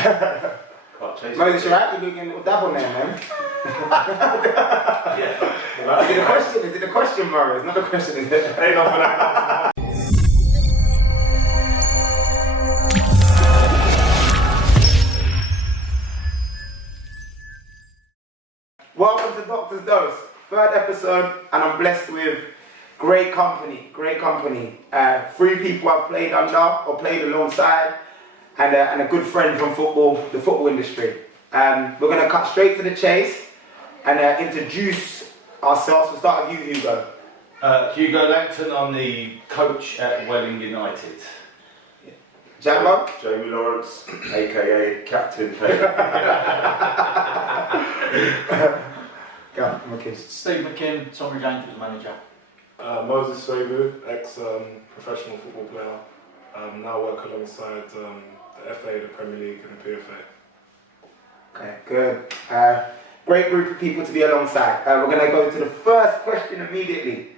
Moses, you're right? You're doing a dab on there, man. Is it a question? Is it a question, Murray? It's not a question, is it? Ain't nothing like that. Welcome to Doctor's Dose, third episode, and I'm blessed with great company. 3 people I've played under or played alongside, and a good friend from the football industry. We're going to cut straight to the chase and introduce ourselves. We'll start with you, Hugo. Hugo Langton, I'm the coach at Welling United. Jambo? Jamie Lawrence, aka Captain K. Go, okay. Steve McKim, Tommy Rangers manager. Moses Swabu, ex-professional football player. Now work alongside the FA, the Premier League and the PFA. Okay, good. Great group of people to be alongside. We're going to go to the first question immediately.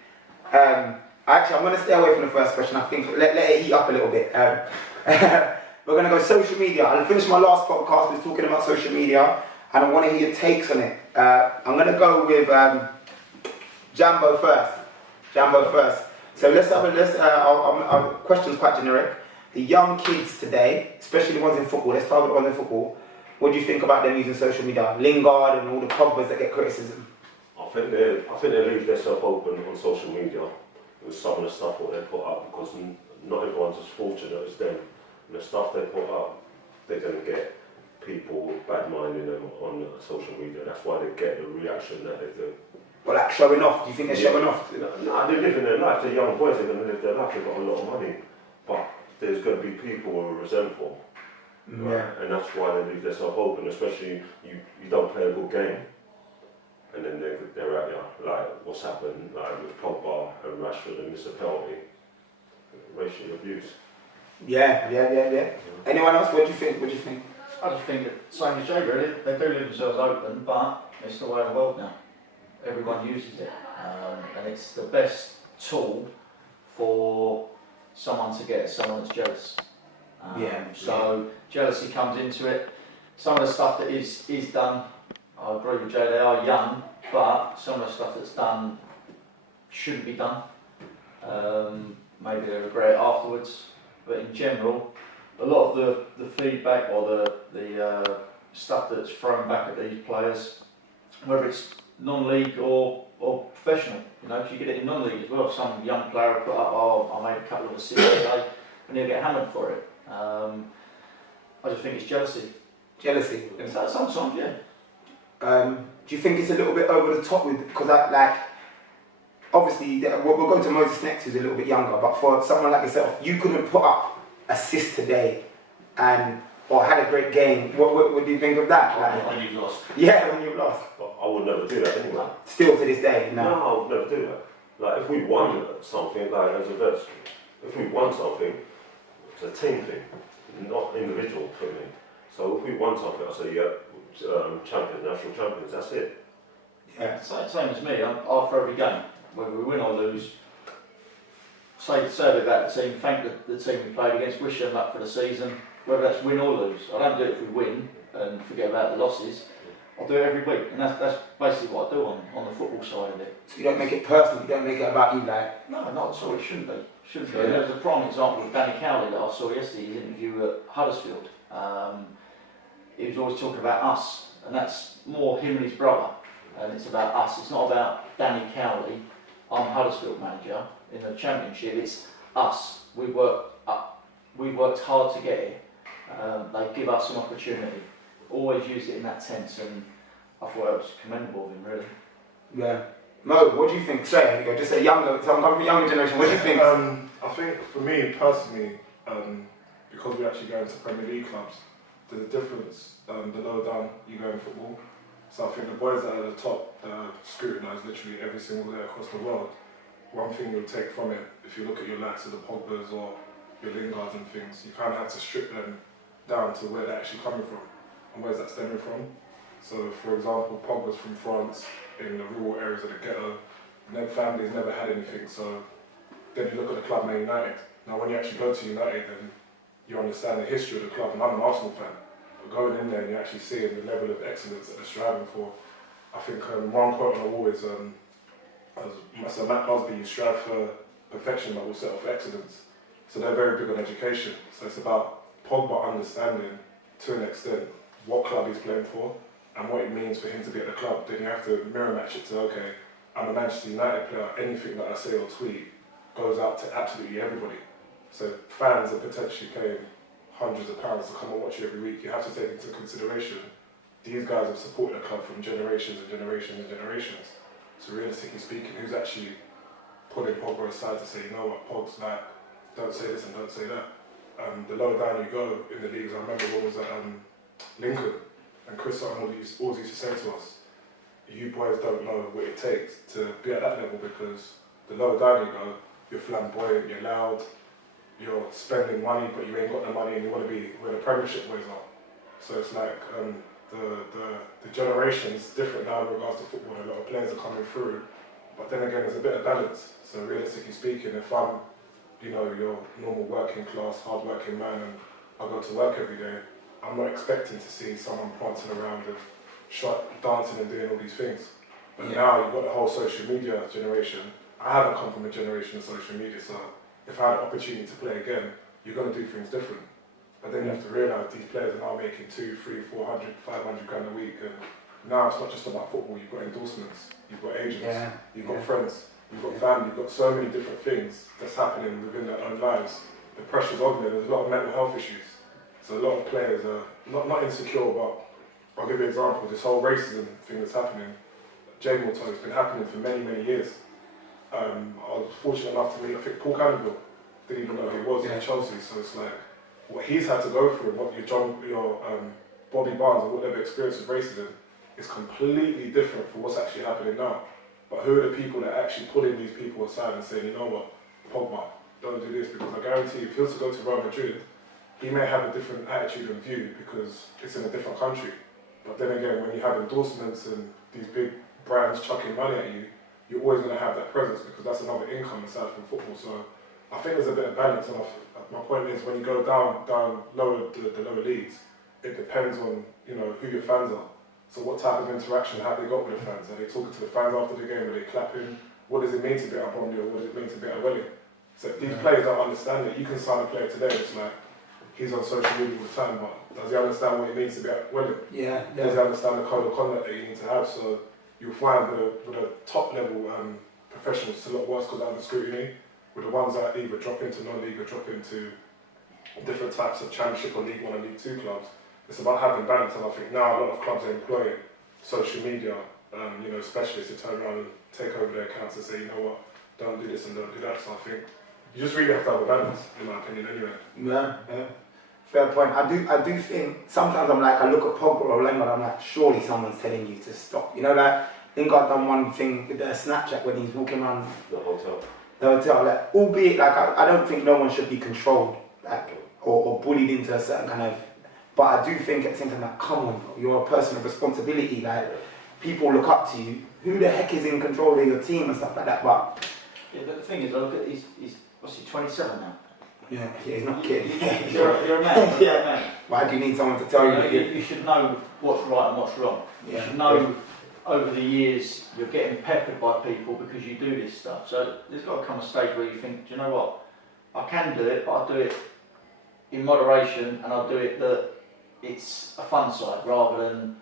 Actually, I'm going to stay away from the first question. I think let it heat up a little bit. We're going to go social media. I finished my last podcast. We were talking about social media, and I want to hear your takes on it. I'm going to go with Jambo first. So let's have our question's quite generic. The young kids today, especially the ones in football, let's start with the ones in football. What do you think about them using social media? Lingard and all the Pogbas that get criticism. I think they leave themselves open on social media with some of the stuff what they put up, because not everyone's as fortunate as them. And the stuff they put up, they're going to get people bad-minding them on social media. That's why they get the reaction that they do. Well, like showing off. Do you think they're showing off? No, they're living their life. They're young boys. They're going to live their life. They've got a lot of money, but there's going to be people who are resentful. Yeah. And that's why they leave themselves open, especially you don't play a good game. And then they're at you, like what's happened like with Pogba and Rashford and miss a penalty. Racial abuse. Yeah. Anyone else? What do you think? I just think that same as Jay really, they do leave themselves open, but it's the way of the world now. Everyone uses it, and it's the best tool for someone to get someone that's jealous. So jealousy comes into it. Some of the stuff that is done, I agree with Jay, they are young, but some of the stuff that's done shouldn't be done. Maybe they regret it afterwards, but in general, a lot of the feedback or the stuff that's thrown back at these players, whether it's non-league or professional, you know, if you get it in non-league as well, some young player will put up, oh, I made a couple of assists today, and he'll get hammered for it. I just think it's jealousy. Jealousy. Sometimes, yeah. Do you think it's a little bit over the top with, because obviously we'll go to Moses next, who's a little bit younger, but for someone like yourself, you couldn't put up assist today or had a great game. What do you think of that? When you've lost. Yeah, when you've lost. But I would never do that anyway. Still to this day, No, I would never do that. Like if we won something, like as a vets, if we won something, it's a team thing, not individual for me. So if we won something, I say, yeah, champions, national champions, that's it. Yeah. Same as me, after every game, whether we win or lose, say about the team, thank the team we played against, wish them luck for the season, whether that's win or lose. I don't do it if we win and forget about the losses. I'll do it every week, and that's basically what I do on the football side of it. So you don't make it personal, you don't make it about you, like? No, not at all, it shouldn't be. Yeah. There's a prime example of Danny Cowley that I saw yesterday, his interview at Huddersfield. He was always talking about us, and that's more him and his brother, and it's about us. It's not about Danny Cowley, I'm Huddersfield manager in the Championship, it's us. We've worked hard to get here. They give us an opportunity. Always used it in that sense, and I thought it was commendable of him, really. Yeah. Mo, what do you think? Say, just a younger, someone coming from the younger generation, what do you think? I think for me personally, because we actually go into Premier League clubs, there's a difference the lower down you go in football. So I think the boys that are at the top scrutinised literally every single day across the world. One thing you'll take from it, if you look at your likes of the Pogbas or your Lingards and things, you kind of have to strip them down to where they're actually coming from and where's that stemming from. So for example, Pogba's from France, in the rural areas of the ghetto, their families never had anything, so then you look at the club Man United. Now when you actually go to United and you understand the history of the club, and I'm an Arsenal fan, going in there and you're actually seeing the level of excellence that they're striving for. I think one quote on the wall is, so Matt Busby, you strive for perfection but will settle for excellence. So they're very big on education. So it's about Pogba understanding to an extent what club he's playing for and what it means for him to be at the club. Then you have to mirror match it to, okay, I'm a Manchester United player, anything that I say or tweet goes out to absolutely everybody. So fans are potentially paying hundreds of pounds to come and watch you every week. You have to take into consideration these guys have supported the club from generations and generations and generations. So realistically speaking, who's actually pulling Pogba aside to say, you know what, Pog's like, don't say this and don't say that. The lower down you go in the leagues, I remember what was at Lincoln, and Chris Sutton always used to say to us, you boys don't know what it takes to be at that level, because the lower down you go, you're flamboyant, you're loud, you're spending money, but you ain't got the money and you want to be where the Premiership boys are. So it's like the generation's different now in regards to football. A lot of players are coming through, but then again, there's a bit of balance. So realistically speaking, if I'm, your normal working class, hard working man, and I go to work every day, I'm not expecting to see someone prancing around and dancing and doing all these things. But now you've got the whole social media generation. I haven't come from a generation of social media, so if I had an opportunity to play again, you're going to do things different. But then you have to realise these players are now making 200, 300, 400, 500 grand a week, and now it's not just about football. You've got endorsements, you've got agents, you've got friends, you've got family, you've got so many different things that's happening within their own lives. The pressure's on there. There's a lot of mental health issues. So a lot of players are not insecure, but I'll give you an example. This whole racism thing that's happening, Jamie will tell you, it's been happening for many, many years. I was fortunate enough to meet, I think, Paul Cannaville. Didn't even know who he was in Chelsea. So it's like, what he's had to go through, what your Bobby Barnes, or whatever experience with racism, is completely different from what's actually happening now. But who are the people that are actually pulling these people aside and saying, you know what, Pogba, don't do this, because I guarantee you, if he was to go to Real Madrid, he may have a different attitude and view because it's in a different country. But then again, when you have endorsements and these big brands chucking money at you, you're always going to have that presence, because that's another income aside from football. So I think there's a bit of balance. And my point is, when you go down lower, the lower leagues, it depends on who your fans are. So what type of interaction have they got with the fans? Are they talking to the fans after the game? Are they clapping? What does it mean to be at Bromley, or what does it mean to be at Welling? So if these players don't understand it, you can sign a player today, it's like, he's on social media all the time, but does he understand what it means to be at Welling? Does he understand the code of conduct that you need to have? So you'll find with the top level professionals, it's a lot worse because under scrutiny. With the ones that either drop into non-league or drop into different types of championship or League 1 and League 2 clubs, it's about having balance. And I think now a lot of clubs are employing social media, specialists to turn around and take over their accounts and say, you know what, don't do this and don't do that. So I think you just really have to have a balance, in my opinion, anyway. Yeah. Fair point. I do think sometimes I look at Pogba or Lingard, I'm like, surely someone's telling you to stop. Like Lingard done one thing with their Snapchat when he's walking around the hotel. Like, albeit I don't think no one should be controlled, or bullied into a certain kind of. But I do think at the same time, come on, bro, you're a person of responsibility. People look up to you. Who the heck is in control of your team and stuff like that? But the thing is, look at he's what's he, 27 now? Yeah, he's not kidding. You're a man. You're a man. Why do you need someone to tell you? You should know what's right and what's wrong. You should know over the years you're getting peppered by people because you do this stuff. So there's got to come a stage where you think, do you know what? I can do it, but I'll do it in moderation, and I'll do it that it's a fun side rather than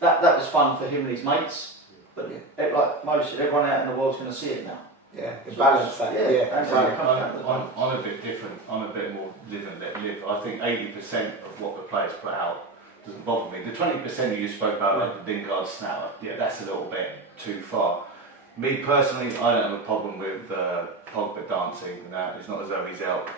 that was fun for him and his mates. But like Mo said, everyone out in the world's going to see it now. Yeah, the balance. I'm a bit different. I'm a bit more live and let live. I think 80% of what the players put out doesn't bother me. The 20% you spoke about, like the Lingard snap, that's a little bit too far. Me personally, I don't have a problem with Pogba dancing. It's not as though he's out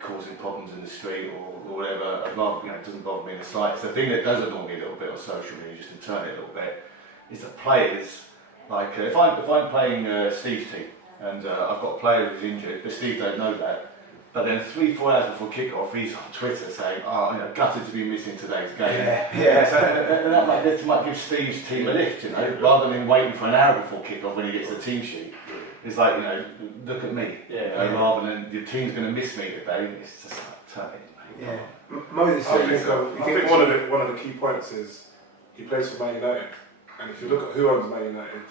causing problems in the street or whatever. I'd rather, it doesn't bother me in the slightest. The thing that does annoy me a little bit on social media, just to turn it a little bit, is the players. Like if I'm playing Steve's team and I've got a player who's injured, but Steve don't know that. But then 3-4 hours before kick-off, he's on Twitter saying, gutted to be missing today's game. So that might give Steve's team a lift, rather than waiting for an hour before kick-off when he gets the team sheet. It's like, you know, look at me. Yeah. You know, rather than your team's going to miss me today. It's just like, turn it, mate. Yeah. Moses, I think one of the key points is he plays for Man United, and if you look at who owns Man United,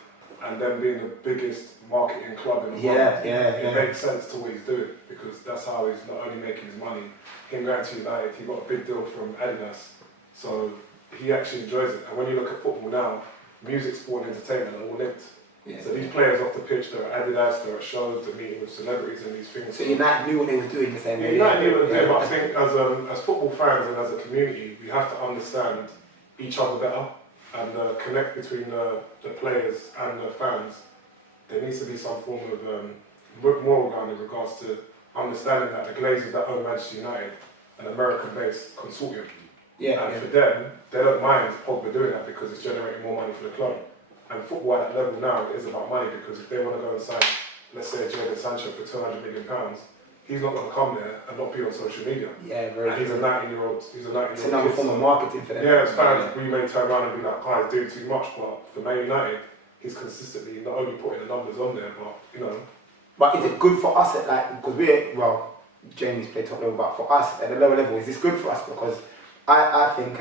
and them being the biggest marketing club in the world, it makes sense to what he's doing, because that's how he's not only making his money. Him going to United, he got a big deal from Adidas, so he actually enjoys it. And when you look at football now, music, sport, and entertainment are all linked. Yeah. So these players off the pitch, they're at Adidas, they're at shows, they're meeting with celebrities and these things. So United knew what they were doing the same Yeah, way. United knew what they were doing, but I think as football fans and as a community, we have to understand each other better and connect between the players and the fans. There needs to be some form of moral ground in regards to understanding that the Glazers that own Manchester United, an American-based consortium, and for them, they don't mind Pogba doing that because it's generating more money for the club. And football at that level now is about money, because if they want to go and sign, let's say, Jadon Sancho for £200 million, he's not going to come there and not be on social media. Yeah, very And he's a 19-year-old. It's another form of marketing for them. Yeah, as fans, we may turn around and be like, guys, doing too much, but for Man United, he's consistently not only putting the numbers on there, but, you know. But is it good for us at like, because Jamie's played top level, but for us at the lower level, is this good for us? Because I think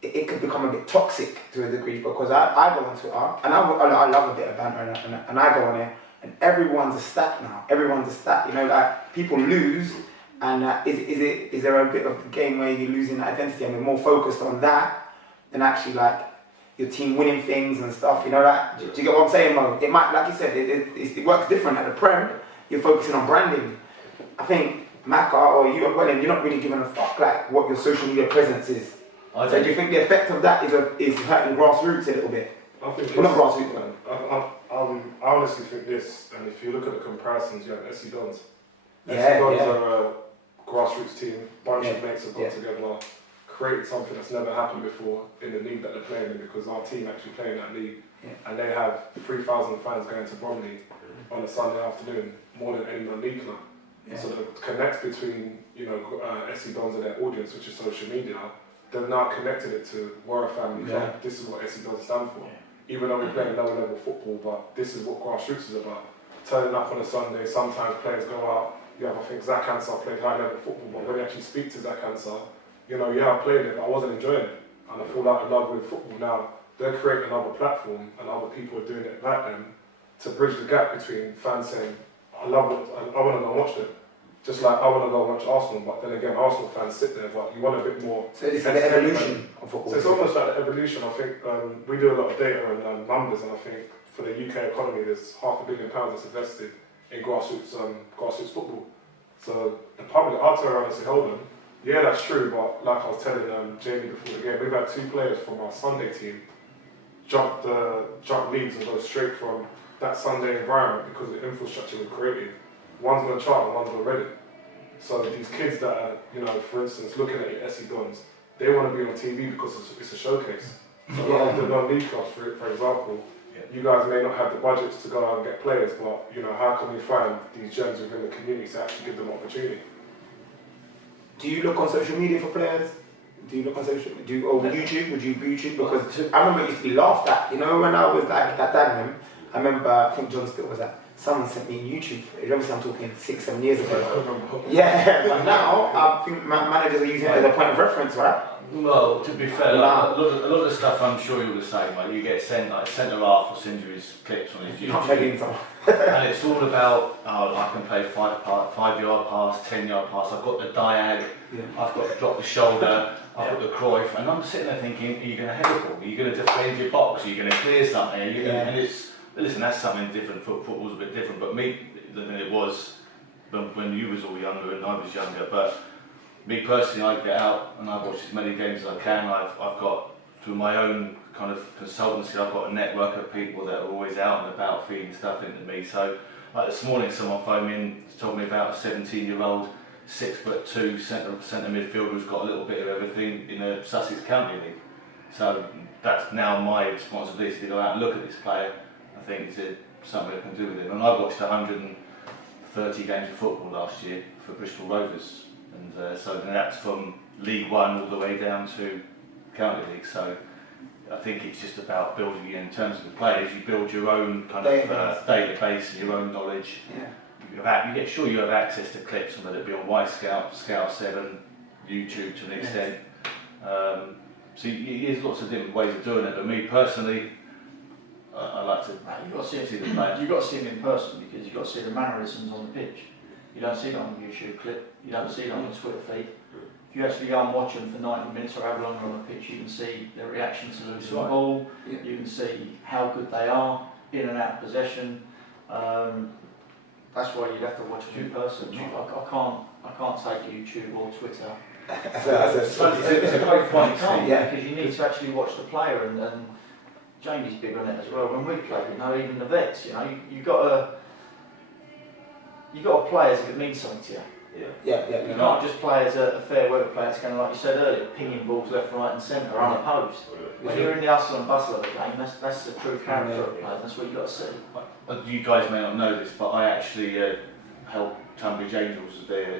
it could become a bit toxic to a degree, because I go on Twitter, and I love a bit of banter, and I go on there, and everyone's a stat now. Everyone's a stat, you know, like people lose, and is there a bit of the game where you're losing identity and we're more focused on that than actually like your team winning things and stuff, you know, like, do you get what I'm saying, Mo? It might, like you said, it works different at the Prem. You're focusing on branding. I think Maka or you at Welling, you're not really giving a fuck like what your social media presence is. So do you think the effect of that is hurting grassroots a little bit? I think Well, not grassroots, man. I honestly think this, and if you look at the comparisons, you have SC Dons. SC Yeah, Dons yeah. are a grassroots team, bunch Yeah, of mates have got yeah. together, created something that's never happened before in the league that they're playing in, because our team actually play in that league, Yeah. and they have 3,000 fans going to Bromley on a Sunday afternoon, more than any non-league club. Yeah. So the connect between, you know, SC Dons and their audience, which is social media, they've now connected it to we're a family club. Yeah. This is what SC Dons stand for. Even though we're playing lower level football, but this is what grassroots is about. Turning up on a Sunday, sometimes players go out. You have, I think, Zach Ansah played high level football, but when you actually speak to Zach Ansah, you know, yeah, I played it, but I wasn't enjoying it. And I feel like I love with football now. They're creating another platform, and other people are doing it like them to bridge the gap between fans saying, I love it, I want to go and watch them. Just like I want to go and watch Arsenal, but then again, Arsenal fans sit there, but you want a bit more. So it's the evolution of football. So it's almost like the evolution. I think we do a lot of data and numbers, and I think for the UK economy, there's £500 million that's invested in grassroots football. So the public, I'll turn around and say, hold on, yeah, that's true, but like I was telling Jamie before the game, we've had 2 players from our Sunday team jump leagues and go straight from that Sunday environment because of the infrastructure we've created. One's going to Charlton, one's going to Reading. So these kids that are, you know, for instance, looking at your SC Dons, they want to be on TV because it's a showcase. So a lot of the non-league clubs, for example, you guys may not have the budgets to go out and get players, but, you know, how can we find these gems within the community to actually give them opportunity? Do you look on social media for players? Do you look on social media? Or YouTube? Would you YouTube? Because I remember it used to be laughed at, you know, when I was like at Dagenham. I remember, I think John Still was at, someone sent me YouTube footage. Obviously I'm talking 6-7 years ago. Yeah, but now I think managers are using it as a point of reference, right? Well, to be fair, like, a lot of the stuff I'm sure you're the same. Like you get sent, like centre half will send you his clips on his Not YouTube, begging someone. and it's all about I can play 5-yard pass, 10-yard pass. I've got the diag, I've got to drop the shoulder, I've got the Cruyff, and I'm sitting there thinking, are you going to head a ball? Are you going to defend your box? Are you going to clear something? And it's listen, that's something different. Football's a bit different, but me than it was when you was all younger and I was younger. But me personally, I get out and I watch as many games as I can. I've got, through my own kind of consultancy, I've got a network of people that are always out and about feeding stuff into me. So, like this morning, someone phoned me and told me about a 17-year-old, 6'2" centre midfielder who's got a little bit of everything in the Sussex County League. So that's now my responsibility to go out and look at this player. I think it's something I can do with him. And I watched 130 games of football last year for Bristol Rovers. And so that's from League One all the way down to County League. So I think it's just about building, in terms of the players, you build your own kind of database and your own knowledge. Yeah. You get sure you have access to clips, whether it be on Y Scout, Scout 7, YouTube to an extent. So there's lots of different ways of doing it. But me personally, I like to You've got to see the players. You've got to see them in person because you've got to see the mannerisms on the pitch. You don't see it on the YouTube clip. You don't see it on the Twitter feed. If you actually go and watch them for 90 minutes or however long they're on the pitch, you can see their reaction to losing the ball. Yeah. You can see how good they are in and out of possession. That's why you'd have to watch them in person. I can't take YouTube or Twitter. That's It's a great point, Yeah. because you need to actually watch the player, and Jamie's big on it as well. When we play, even the vets, you got to play as if it means something to you. You can't just play as a fair weather player. It's kind of like you said earlier, pinging balls left, right, and centre, unopposed. When you're in the hustle and bustle of the game, that's the true character of the player. That's what you got to see. You guys may not know this, but I actually help Tunbridge Angels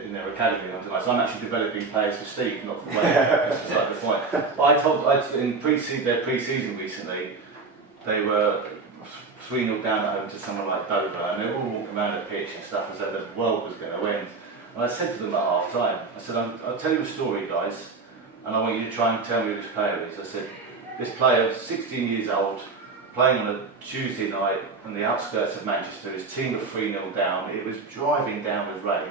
in their academy under so I'm actually developing players for Steve, not for Wayne. That's beside the point. But in their pre-season recently, they were 3-0 down at home to someone like Dover, and they were all walking around the pitch and stuff as though the world was going to end. And I said to them at half time, I said, I'll tell you a story, guys, and I want you to try and tell me who this player is. I said, this player, 16 years old, playing on a Tuesday night on the outskirts of Manchester, his team were 3-0 down, it was driving down with rain.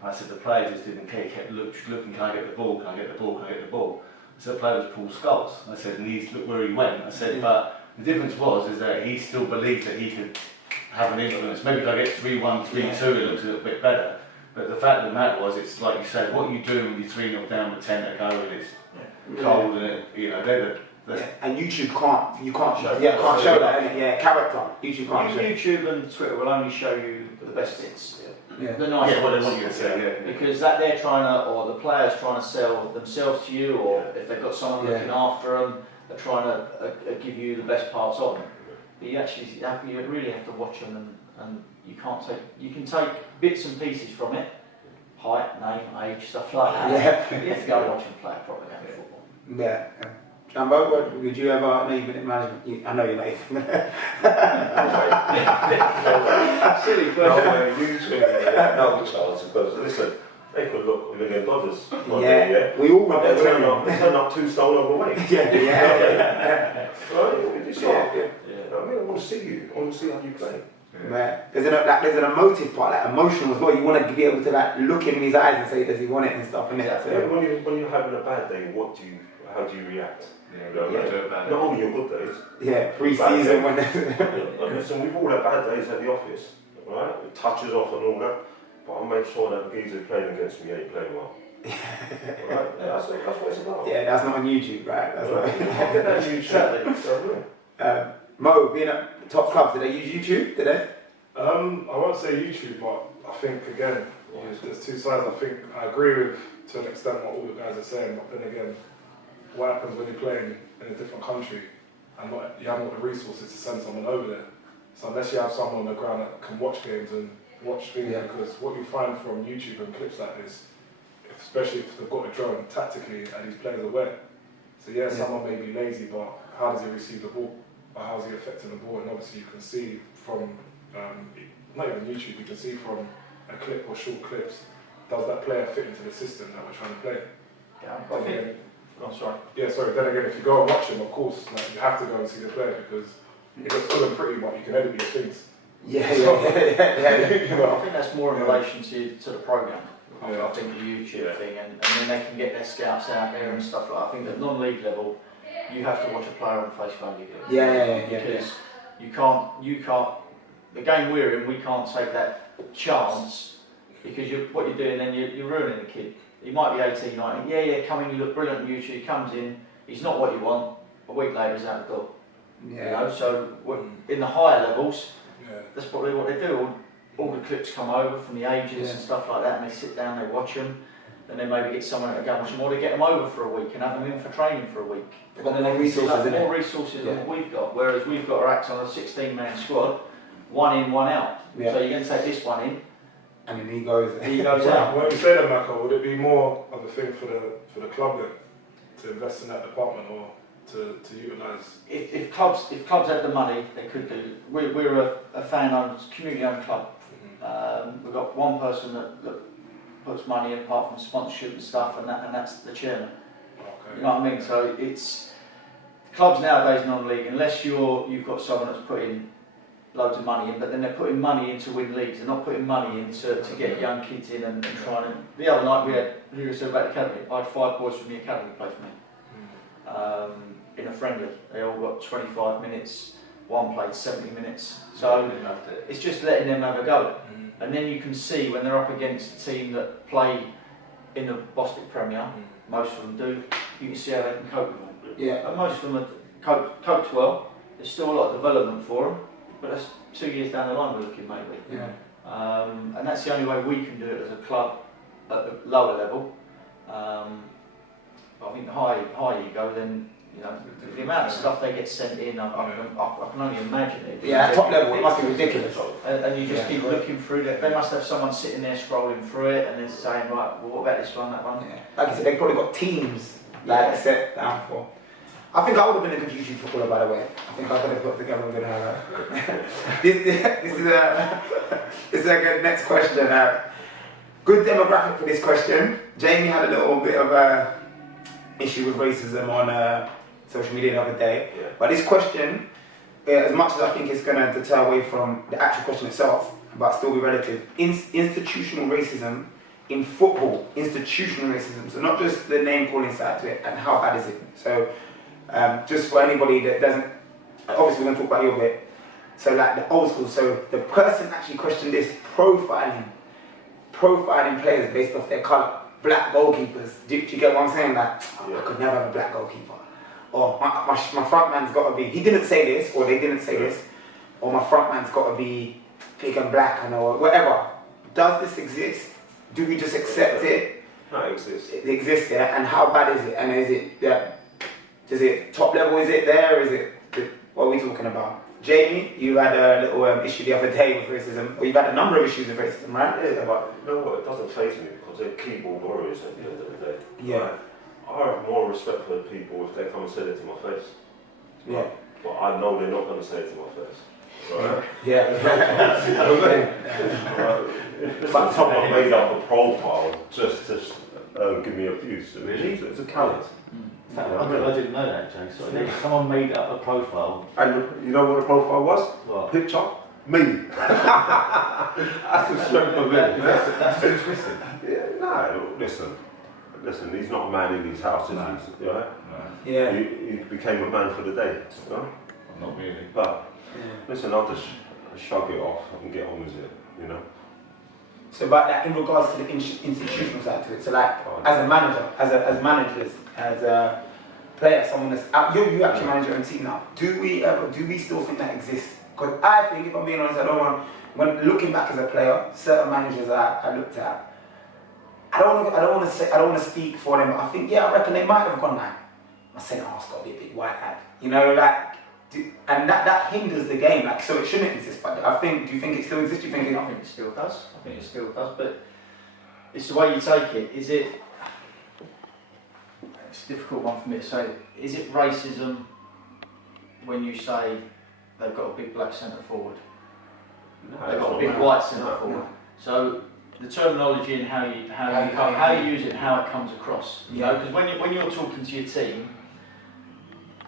And I said, the player just didn't care, he kept looking, can I get the ball, can I get the ball, can I get the ball? I said, the player was Paul Scholes. I said, and look where he went. I said, but the difference is that he still believed that he could have an influence. Maybe if I get 3-1, 3-2, it looks a little bit better. But the fact of the matter was, it's like you said, what you do when you're 3-0 down with 10 to go and it's cold and they're and YouTube can't show that, innit? Yeah, character. YouTube can't show. YouTube and Twitter will only show you the best bits. Yeah. The nice what they ones. want you to say, Because that they're trying to, or the player's trying to sell themselves to you, or if they've got someone looking after them, they're trying to give you the best parts of them. But you really have to watch them, and you can take bits and pieces from it, height, name, age, stuff like that. Yeah. You have to go watch and play a proper game of football. Yeah. Jambo, would you ever, I know you've been in management, I know you're not. Silly No question. way, YouTube, no chance, because listen, they could look $1 million one day, yeah? We all But want they that. turn up 2 stone overweight. Yeah. Right? It's not. Yeah. I mean, I want to see you. I want to see how you play. Man, there's an emotive part, like emotional as well. You want to be able to like look him in his eyes and say, does he want it and stuff. And Yeah, when you're having a bad day, how do you react? Not only your good days. Yeah, pre-season when. Listen, we've all had bad days at the office, right? It touches off and all that, but I make sure that the geezer playing against me ain't playing well. Right? That's what it's about. Yeah, that's not on YouTube, right? That's I'll get that YouTube. Mo, being at top clubs, do they use YouTube? Do they? I won't say YouTube, but I think again, there's two sides. I think I agree with to an extent what all the guys are saying, but then again, what happens when you're playing in a different country and you haven't got the resources to send someone over there? So unless you have someone on the ground that can watch games and watch things, because what you find from YouTube and clips like this, especially if they've got a drone, tactically, and these players are wet. So someone may be lazy, but how does he receive the ball? Or how is he affecting the ball? And obviously you can see from, not even YouTube, you can see from a clip or short clips, does that player fit into the system that we're trying to play? Sorry. Sorry, then again, if you go and watch him, of course, you have to go and see the player because it looks good and pretty, but you can edit your things. Yeah. I think that's more in relation to the programme. I think the YouTube thing, and then they can get their scouts out there and stuff like that. I think at non-league level, you have to watch a player on face value. Because you can't, the game we're in, we can't take that chance because what you're doing then, you're ruining the kid. He might be 18, 19, come in, you look brilliant on YouTube, he comes in, he's not what you want, a week later he's out the door. So in the higher levels, that's probably what they do. All the clips come over from the agents and stuff like that, and they sit down, they watch them, and then maybe get someone to go watch them, or they get them over for a week and have them in for training for a week. They've got and more resources, more resources than what we've got, whereas we've got to act on a 16-man squad, 1 in, 1 out. So you're going to take this one in, and then he goes out. When you say that, Mako, would it be more of a thing for the club then to invest in that department, or to utilise? If clubs had the money, they could do. We're a fan-owned, community-owned club. We've got one person that puts money in, apart from sponsorship and stuff, and that's the chairman. Okay. You know what I mean? So it's clubs nowadays non-league, unless you've got someone that's putting loads of money in, but then they're putting money in to win leagues. They're not putting money in to get young kids in and trying to. The other night we had, who said about the academy, I had 5 boys from the academy play for me in a friendly. They all got 25 minutes. One played 70 minutes. So it's just letting them have a go. And then you can see when they're up against a team that play in the Boston Premier, most of them do, you can see how they can cope with them. Yeah. And most of them are coped well. There's still a lot of development for them, but that's 2 years down the line we're looking maybe. Yeah. And that's the only way we can do it as a club at the lower level. I think the higher you go, then you know the amount of stuff they get sent in, I can only imagine it. Yeah, at top level, it must be ridiculous. And you just keep looking through that. They must have someone sitting there scrolling through it and then saying, right, well, what about this one, that one? Yeah. Like you said, they've probably got teams like set down for. I think I would have been a good YouTube footballer, by the way. I think I could have put together a good this is a good next question. Good demographic for this question. Jamie had a little bit of a issue with racism on social media the other day. Yeah. But this question, as much as I think it's going to deter away from the actual question itself, but still be relative, institutional racism in football, institutional racism, so not just the name calling side to it, and how bad is it? So just for anybody that doesn't, obviously we're going to talk about your bit, so like the old school, so the person actually questioned this, profiling players based off their colour, black goalkeepers, do you get what I'm saying? Like, I could never have a black goalkeeper. Or my front man's got to be, he didn't say this, or they didn't say this, or my front man's got to be big and black, or whatever. Does this exist? Do we just accept it? No, it exists. It exists, yeah. And how bad is it? And is it, is it top level? Is it there? Is it, what are we talking about? Jamie, you had a little issue the other day with racism, or you've had a number of issues with racism, right? Yeah, but you know what? It doesn't faze me because they're keyboard warriors at the end of the day. Yeah. Right? I have more respect for people if they come and say it to my face. Yeah. Right? But I know they're not going to say it to my face. Right? But someone made up a profile just to give me abuse. Really? It's a coward. I didn't know that, Jay. So someone made up a profile. And you know what the profile was? What? Picture? Me. That's the strength of it. That's too twisted. Yeah, no, listen, he's not a man in his house, is he? Right? Yeah. He became a man for the day. Right? Not really. But listen, I'll just shrug it off and get on with it, you know. So, but that in regards to the institutional side to it, so like as a manager, as managers, as a player, someone that's out, you actually manage your own team now. Do we still think that exists? Because I think, if I'm being honest, I don't want, when looking back as a player, certain managers I looked at, I don't want to speak for them, but I think, I reckon they might have gone like, my centre half's got to be a big white lad, you know, like, and that hinders the game, like, so it shouldn't exist. But I think, do you think it still exists? Do you think I think it still does. But it's the way you take it. Is it? It's a difficult one for me to say. Is it racism when you say they've got a big black centre forward? No, They've got a big white centre forward. So the terminology and how you use it, and how it comes across. You know, because when you're talking to your team,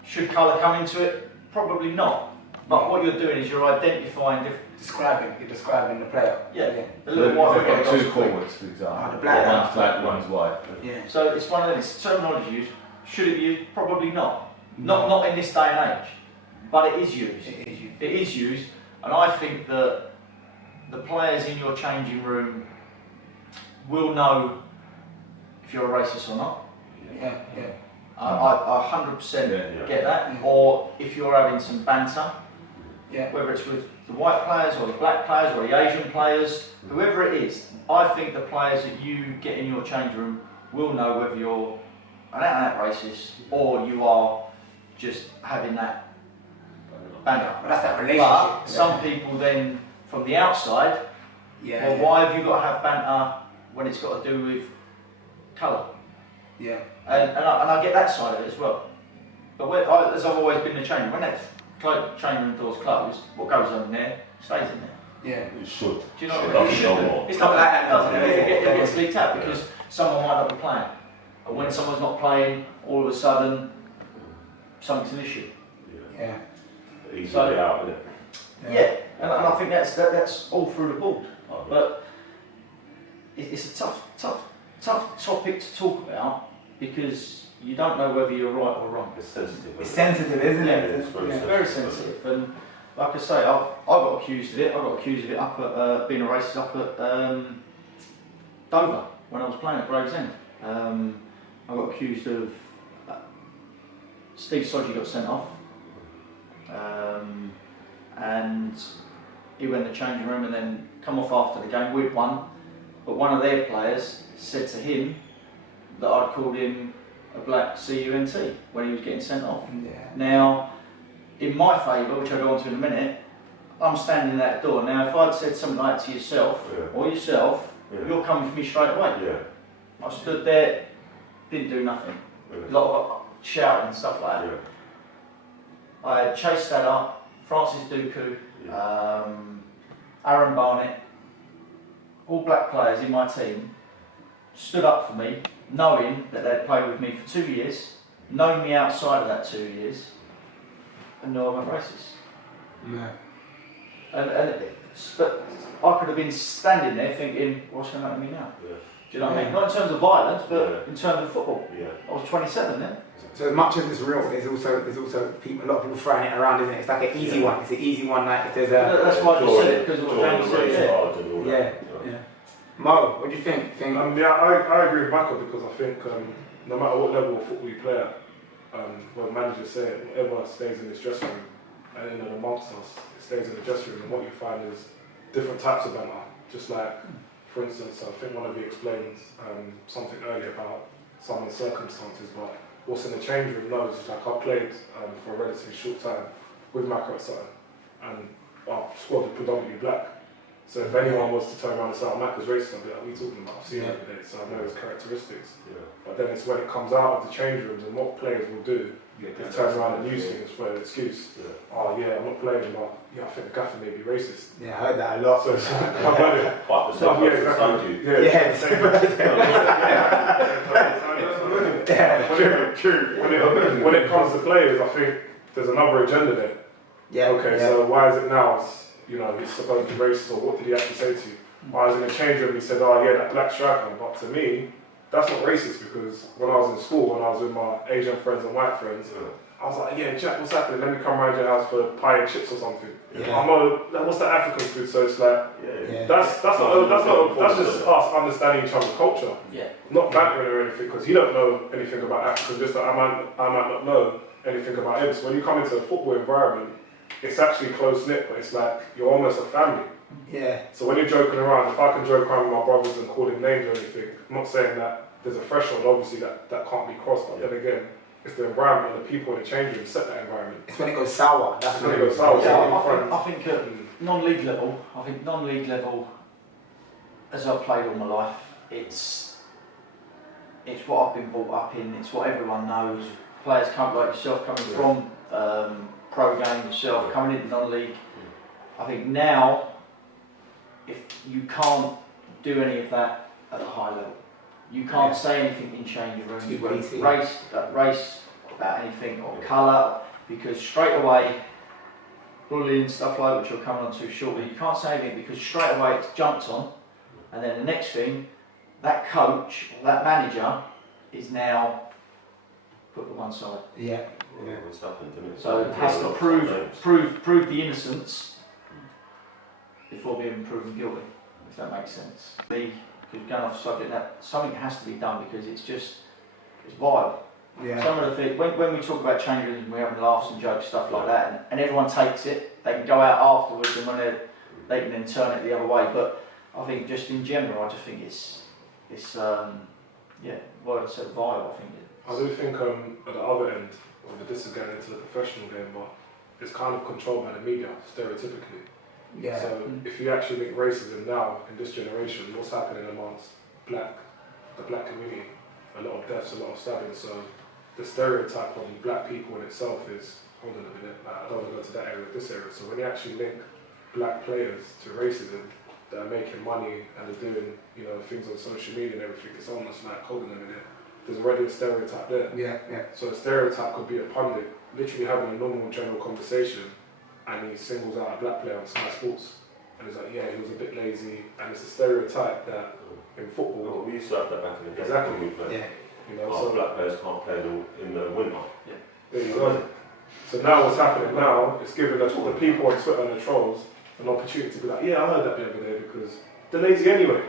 should colour come into it? Probably not. But what you're doing is you're identifying different. you're describing the player? Yeah. So if they've got two forwards, for example. The black one's black, one's white. Yeah. So it's one of those terminology used. Should it be used? Probably not. Not in this day and age. But it is used. It is used, and I think that the players in your changing room will know if you're a racist or not. Yeah. I 100% get that. Or if you're having some banter, whether it's with the white players or the black players or the Asian players, whoever it is, I think the players that you get in your change room will know whether you're an out-and-out racist or you are just having that banter. But that's that relationship. But some people then, from the outside, well, why have you got to have banter when it's got to do with colour? Yeah. And I get that side of it as well. But as I've always been the change, when that change room doors closed, what goes on there stays in there. Yeah. It should. Do you know Should what I mean? have It no shouldn't. more. It's not like that, does it? Yeah. It gets leaked out because someone might not be playing. And when someone's not playing, all of a sudden, something's an issue. Yeah. Easy So- way out, innit? Yeah, and I think that's all through the board. But it's a tough topic to talk about because you don't know whether you're right or wrong. It's sensitive. It's sensitive, isn't it? Yeah, it's very It's very sensitive, and like I say, I got accused of it. I got accused of it up at being a racist up at Dover when I was playing at Gravesend. I got accused of Steve Sodgy got sent off, and he went in the changing room and then come off after the game. We'd won, but one of their players said to him that I'd called him a black CUNT when he was getting sent off. Yeah. Now, in my favour, which I'll go on to in a minute, I'm standing at that door. Now, if I'd said something like that to yourself or yourself, you're coming for me straight away. Yeah. I stood there, didn't do nothing. A lot of shouting and stuff like that. I had Chase Stadler, Francis Duku, Aaron Barnett, all black players in my team, stood up for me, knowing that they'd played with me for 2 years, known me outside of that 2 years, and know I went racist. Yeah. But I could have been standing there thinking, what's going to happen to me now? Yeah. Do you know what I mean? Yeah. Not in terms of violence, but Yeah. in terms of football. Yeah. I was 27 then. So as much as it's real, there's also people, a lot of people throwing it around, isn't it? It's like an easy one. It's an easy one. Like if there's a That's why I just said it, because of what Jamie said. Yeah. yeah. Mo, what do you think? Yeah, I agree with Michael because I think no matter what level of football you play at, when managers say it, whatever stays in this dressing room and in and amongst us, it stays in the dressing room. And what you find is different types of banter. Just like, for instance, I think one of you explained something earlier about someone's circumstances, but what's in the change room knows. Like I played for a relatively short time with Macro at Sutton, and our squad was predominantly black. So if anyone was to turn around and say, oh, Mac was racist, I'd be like, what are you talking about? I've seen it every day, so I know his characteristics. Yeah. But then it's when it comes out of the change rooms and what players will do, is turn around and use things for an excuse. Yeah. Oh yeah, I'm not playing, but yeah, I think Gaffer may be racist. Yeah, I heard that a lot. So it's like, I've heard it. But the So, same yeah, person exactly. signed you. Yeah, it's the same. true. When it comes to players, I think there's another agenda there. Yeah. Okay, yeah. so why is it now? You know, he's supposed to be racist, or what did he actually say to you? Why is in the change room he said, oh yeah, that black striker? But to me, that's not racist because when I was in school, when I was with my Asian friends and white friends, I was like, yeah, Jack, what's happening? Let me come around your house for pie and chips or something. Yeah. I'm like, what's that African food? So it's like, Yeah. that's just us understanding each other's culture. Yeah. Not bantering or anything, because he don't know anything about Africa, just that I might not know anything about him. So when you come into a football environment, it's actually close-knit, but it's like you're almost a family. Yeah. So when you're joking around, if I can joke around with my brothers and call him names or anything, I'm not saying that there's a threshold, obviously, that can't be crossed, but then again, it's the environment and the people in the change room set that environment. It's when it goes sour. That's It's when it goes sour. Yeah, I think at non-league level, as I've played all my life, it's what I've been brought up in. It's what everyone knows. Players come like yourself, coming from pro game yourself, coming into non-league. I think now, if you can't do any of that at a high level, you can't say anything in changing rooms, Too whether basic. race about anything or colour, because straight away, bullying, stuff like that, which we'll come on to shortly, you can't say anything because straight away it's jumped on, and then the next thing, that coach or that manager is now put to one side. Yeah. Yeah, it's happened, isn't it? So it has to prove the innocence before being proven guilty, if that makes sense. Because going off subject, that something has to be done because it's vile. Yeah. Some of the things, when we talk about change rooms and we're having laughs and jokes, stuff like that, and everyone takes it, they can go out afterwards and when they can then turn it the other way. But I think just in general, I just think it's well, it's so vile, I think. I do think at the other end, this is going into the professional game, but it's kind of controlled by the media, stereotypically. Yeah. So if you actually think racism now, in this generation, what's happening amongst the black community, a lot of deaths, a lot of stabbings, so the stereotype on black people in itself is, hold on a minute, like, I don't want to go to that area, this area. So when you actually link black players to racism that are making money and are doing, you know, things on social media and everything, it's almost like, hold on a minute, there's already a stereotype there. Yeah, yeah. So a stereotype could be a pundit literally having a normal general conversation and he singles out a black player on Sky Sports. And it's like, yeah, he was a bit lazy, and it's a stereotype that in football, Well, we used to have that back in the day. Exactly. When we played. Yeah. you know, Our so black players can't play in the winter. there you go. So now what's happening now, it's giving the people on Twitter and the trolls an opportunity to be like, yeah, I heard that the other day because they're lazy anyway.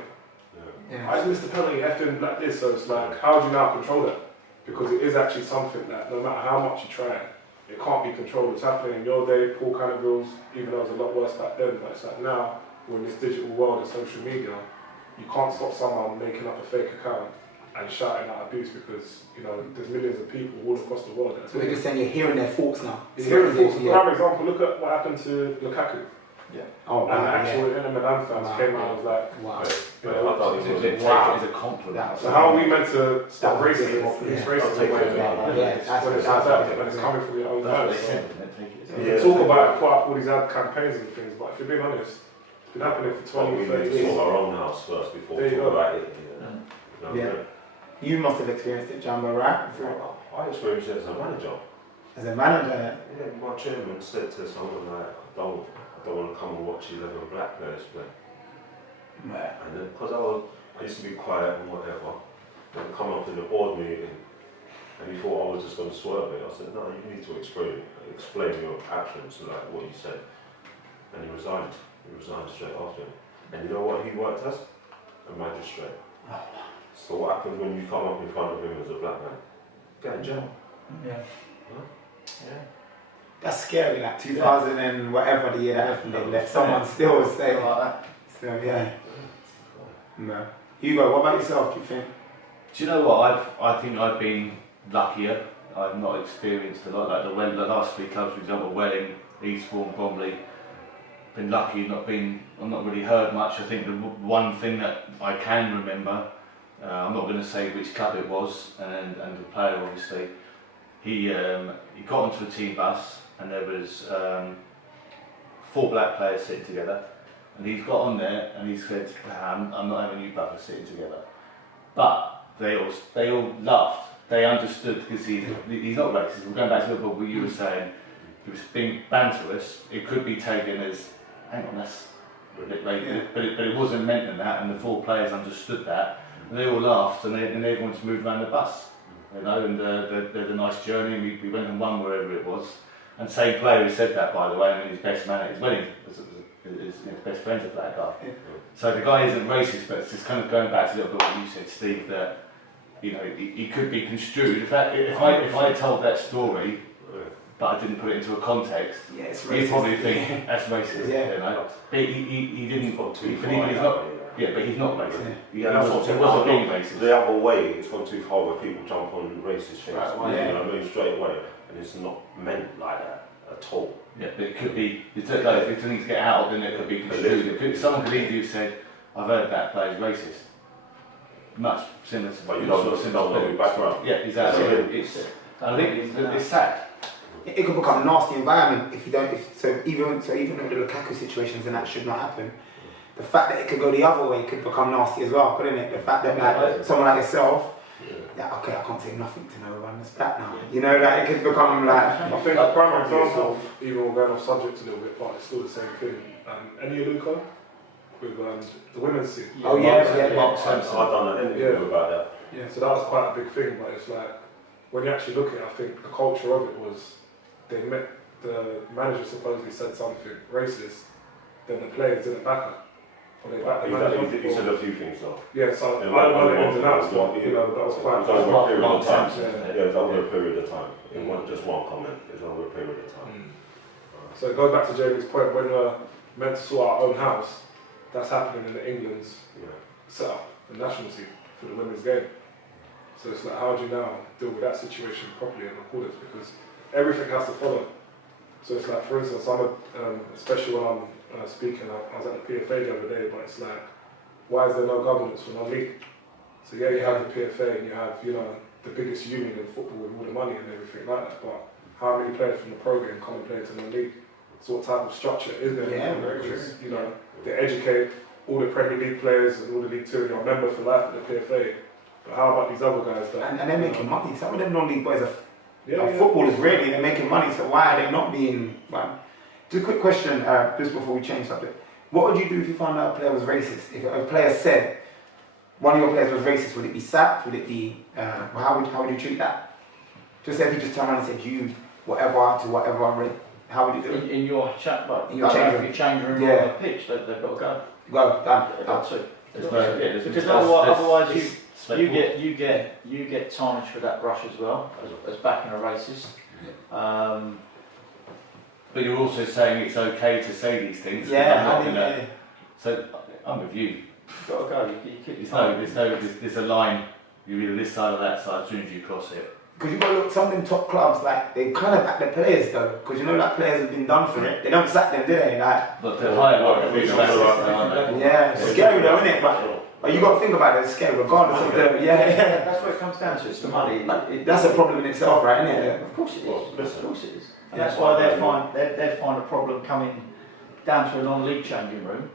Yeah. I just missed the penalty, effing like this, so it's like, how do you now control that? Because it is actually something that no matter how much you try, it can't be controlled. It's happening in your day, Paul Cannaville's, even though it was a lot worse back then, but it's like now, we're in this digital world of social media, you can't stop someone making up a fake account and shouting out abuse because, you know, there's millions of people all across the world that So we're just saying you're hearing their thoughts now. It's here for Yeah. prime example, look at what happened to Lukaku. Oh, And the wow, actual yeah. Inter Milan fans Wow. came out and was like, Wow. you I know, thought it was Take Wow. it as a compliment. That- so how are we meant to stop That was racism or it, police yeah. I'll racism take when it. Yeah, that's when it's that's like what that, it when it's is. coming from your own That's what fans? they said, don't take it. Yeah. Talk about it, put up all these ad campaigns and things, but if you're being honest, it's been happening for Well, 20, we 30 need to years. sort our own house first before There you talk go. about it. You know, Yeah. You must have experienced it, Jumbo, right? I experienced it as a manager. As a manager. Yeah, my chairman said to someone like, I don't want to come and watch 11 black players play. Yeah. And then, because I used to be quiet and whatever, then come up in the board meeting, and he thought I was just going to swerve it. I said, no, you need to explain your actions, like what you said. And he resigned. He resigned straight after. And you know what he worked as? A magistrate. So what happens when you come up in front of him as a black man? Get in jail. Yeah. Huh? Yeah. That's scary, like 2000 and whatever the year that happened, they let someone still say, so yeah. No. Hugo, what about yourself, do you think? Do you know what? I think I've been luckier. I've not experienced a lot like the last three clubs, for example, Welling, Eastbourne, Bromley. Been lucky, I've not really heard much. I think the one thing that I can remember, I'm not going to say which club it was, and the player obviously, he got onto a team bus and there was 4 black players sitting together, and he's got on there and he said, I'm not having you brothers sitting together. But they all laughed. They understood because he's not racist. We're going back to what you were saying. He was being banterous. It could be taken as, hang on, that's a bit racist, but it wasn't meant in that, and the 4 players understood that, and they all laughed, and everyone just moved around the bus, you know, and they had a nice journey, and we went and won wherever it was. And same player who said that, by the way, I mean, his best man at his wedding, his best friend's a black guy. Yeah. So the guy isn't racist, but it's just kind of going back to a little bit what you said, Steve, that, you know, he could be construed. In fact, if I told that story, but I didn't put it into a context, Yeah, it's he'd racist. probably think that's racist, Yeah. you know. But he didn't, It's gone too but far. he's not, yeah, but he's not racist. Yeah, that's what It wasn't being racist. The other way, it's gone too far where people jump on racist things. Right, You yeah. know what I mean? Straight away. And it's not meant like that at all. Yeah, but it could be, if things get out, then it could be construed. Someone could easily have said, I've heard that player's racist. Much similar to But you don't know your background. Yeah, exactly. Yeah. I think it's sad. It could become a nasty environment if you don't. Even though the Lukaku situations and that should not happen, the fact that it could go the other way could become nasty as well, couldn't it? The fact that like someone like yourself, yeah, okay, I can't say nothing to no one. It's back now. You know, like it could become like. I think a prime example, even we're going off subject a little bit, but it's still the same thing. Enya Luka with the women's team. Oh yeah. Mark I've Sampson. done an interview about that. Yeah, so that was quite a big thing, but it's like, when you actually look at it, I think the culture of it was, the manager supposedly said something racist, then the players didn't back her. Or they backed the manager. He said a few things though. Yeah, so I don't know the ins and outs, but you know, that was quite It was over a period Mark of time. Sampson. Yeah, it was over a period of time. It wasn't just one comment, it was over a period of time. So it goes back to Jamie's point, when we're meant to sort our own house, that's happening in the England's Yeah. setup, the national team, for the women's game. So it's like, how do you now deal with that situation properly in accordance? Because everything has to follow. So it's like, for instance, especially when I'm speaking, I was at the PFA the other day, but it's like, why is there no governance for non-league? So yeah, you have the PFA and you have, you know, the biggest union in football with all the money and everything like that. But how many players from the pro game come and play into the league? So what type of structure is there? Yeah, very because, true. you know, they educate all the Premier League players and all the League Two. You're a member for life of the PFA. But how about these other guys that? And they're making money. Some of them non-league boys are Yeah, footballers, really. They're making money. So why are they not being? Well, just a quick question, just before we change subject. What would you do if you found out a player was racist? If a player said one of your players was racist, would it be sacked? Would it be? How would you treat that? Just say if you just turned around and said you whatever to whatever. How would you do it? In your chat, like, In your change room. your change room Yeah. or on the pitch, they've got to go. Go done. They've got to. There's no- yeah, there's- Because there's- otherwise there's- you get tarnished with that brush as well as backing a racist. But you're also saying it's okay to say these things. Yeah, I'm not I think, gonna- yeah. So I'm with you. You've got to go. You keep There's a line. You're either this side or that side. As soon as you cross it. Because you've got to look, some of them top clubs, like, they kind of back their players though. Because you know that players have been done for it. They don't sack them, do they? Like, But the higher line, Yeah, aren't they? yeah, it's scary though, isn't it? But you got to think about it, it's scary regardless of the, yeah. That's what it comes down to. It's the money. That's a problem in itself, right, isn't it? Of course it is. Well, Of listen. course it is. And Yeah. that's why they'd find a problem coming down to a non-league changing room,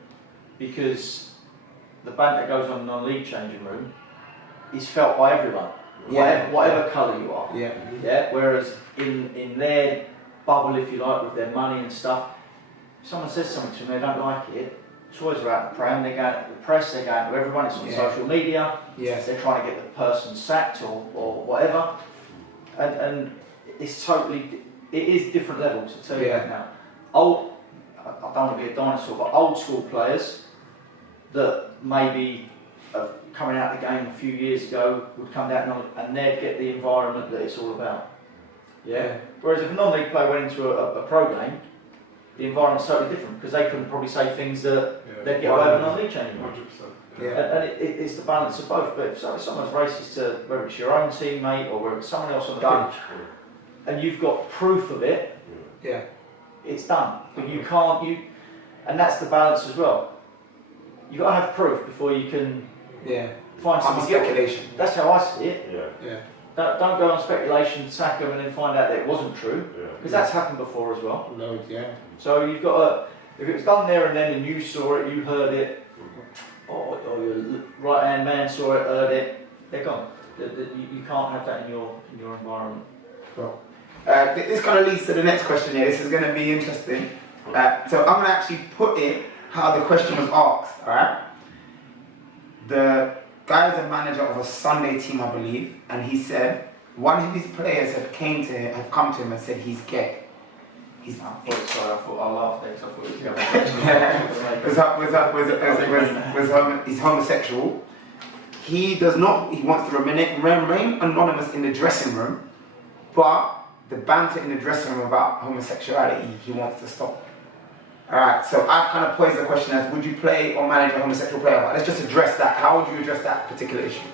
because the banter goes on in a non-league changing room is felt by everyone, Yeah. whatever colour you are. Yeah. Yeah. Whereas in their bubble, if you like, with their money and stuff, if someone says something to them they don't like it, toys are out the pram. They go to the press. They go to everyone. It's on Yeah. social media. Yes. They're trying to get the person sacked or whatever, and it's totally, it is different levels. I'll tell you Yeah. that now. I don't want to be a dinosaur, but old school players that maybe coming out of the game a few years ago would come down and they'd get the environment that it's all about. Yeah. Whereas if a non-league player went into a pro game, the environment's totally different because they couldn't probably say things that they'd get away with a non-league change. 100%. Yeah. And it's the balance of both. But if someone's racist to whether it's your own teammate or whether it's someone else on the Done. pitch, and you've got proof of it, Yeah. it's done. But you can't, and that's the balance as well. You've got to have proof before you can Yeah. find I'm someone guilty. speculation. That's how I see it. Yeah, Yeah. Don't go on speculation, sack them, and then find out that it wasn't true, yeah. because that's happened before as well. Loads, yeah. So you've got to, if it was done there and then and you saw it, you heard it, or your right-hand man saw it, heard it, they're gone. You can't have that in your environment. This kind of leads to the next question here. This is going to be interesting. So I'm going to actually put it how the question was asked, alright? The guy is a manager of a Sunday team, I believe, and he said one of his players have come to him and said he's gay. He's Sorry, I thought I laughed there because I thought it was he's homosexual. He does not. He wants to remain anonymous in the dressing room, but the banter in the dressing room about homosexuality, he wants to stop. All right. So I've kind of posed the question as: would you play or manage a homosexual player? Let's just address that. How would you address that particular issue?